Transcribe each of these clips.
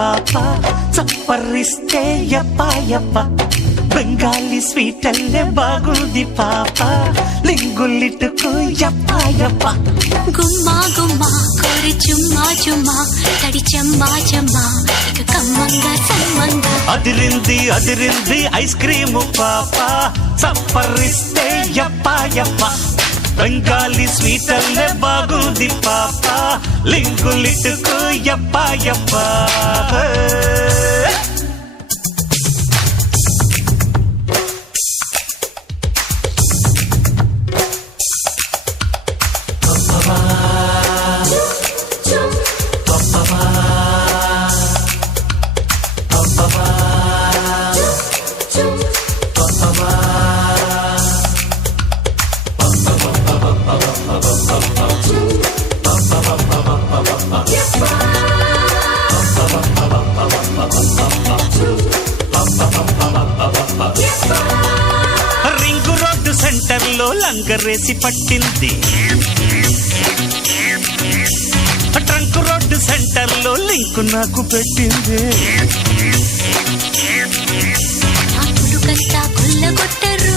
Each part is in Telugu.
ಪಾಪ ಚಪ್ಪರಿಸ್ತೆ ಯಪ್ಪ ಯಪ್ಪ బెంగాలీ స్వీట్ అల్లే బాగుంది పాప లింగులిట్టుకు యప్ప యప్ప గుమ్మా గుమ్మా కోరి చుమ్మా చుమ్మా తడి చెమ్మా చెమ్మా ఇక కమ్మంగా సమ్మంగా అదిరింది ఐస్ క్రీము పాప చప్పరిస్తే యప్ప యప్ప బెంగాలీ స్వీట్ అల్లే బాగుంది పాప లింగులిట్టుకు యప్ప యప్ప రింగు రోడ్డు సెంటర్లో లంగరేసి పట్టింది ట్రంక్ రోడ్డు సెంటర్లో లింకు నాకు పెట్టింది నాటుకంతా కొల్లగొట్టరు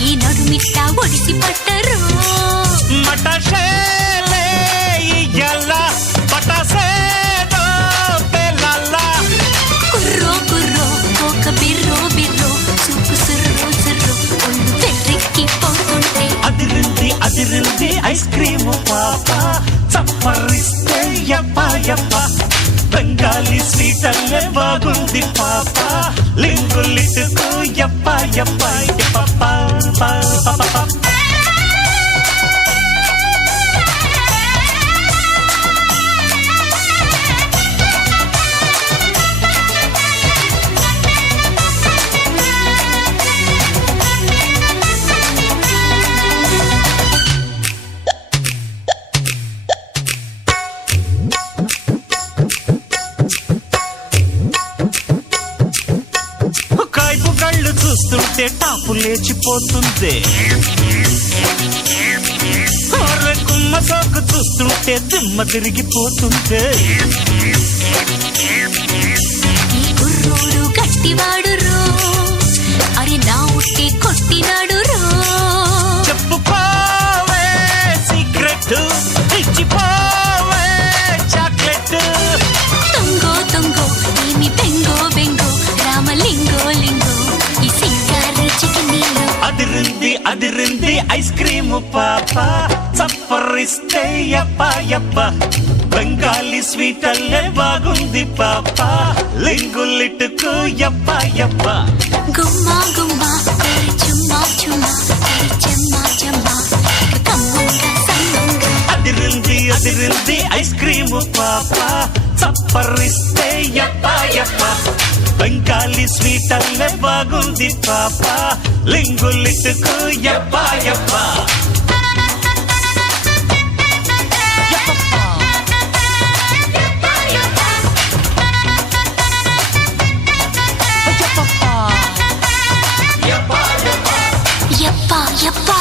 ఈ నడుమిట్ట ఒడిసి పట్టరు మటాషేలే ఇయ్యాల పటాసేదో పెళ్ళాల కుర్రో కుర్రో ఒక బిర్రో బిర్రో సుక్కు సుర్రో సుర్రో ఒళ్ళు వెర్రెక్కి పోతుంటే అదిరింది ఐస్ క్రీము పాప చప్పరిస్తే యప్ప యప్ప బెంగాలీ స్వీట్ అల్లే బాగుంది పాప లింగులిట్టుకు యప్ప యప్ప యప్ప కాయపు కళ్ళు చూస్తుంటే టాపు లేచిపోతుంది కుమ్మ సోకు చూస్తుంటే దిమ్మ తిరిగిపోతుంది ఈ కుర్రోడు గట్టివాడు రో అరే నా ఉట్టి కొట్టినాడు రో చెప్పుకోవే సీక్రెట్ ఇచ్చిపోవే చాక్లెట్ తొంగో తొంగో ఏమి బెంగో బెంగో రామలింగో లింగో ఈ సింగారి చికెనీలో అదిరింది ఐస్ క్రీము పాప చప్పరిస్తే యప్ప యప్ప బెంగాలీ స్వీట్ అల్లే బాగుంది పాప లింగులిట్టుకు యప్ప యప్ప గుమ్మా గుమ్మా కోరి చుమ్మా చుమ్మా తడి చెమ్మా చెమ్మా ఇక కమ్మంగా సమ్మంగా అదిరింది ఐస్ క్రీము పాప చప్పరిస్తే యప్ప యప్ప బెంగాలీ స్వీట్ అల్లే బాగుంది పాప లింగులిట్టుకు యప్ప యప్ప యప్పా యప్పా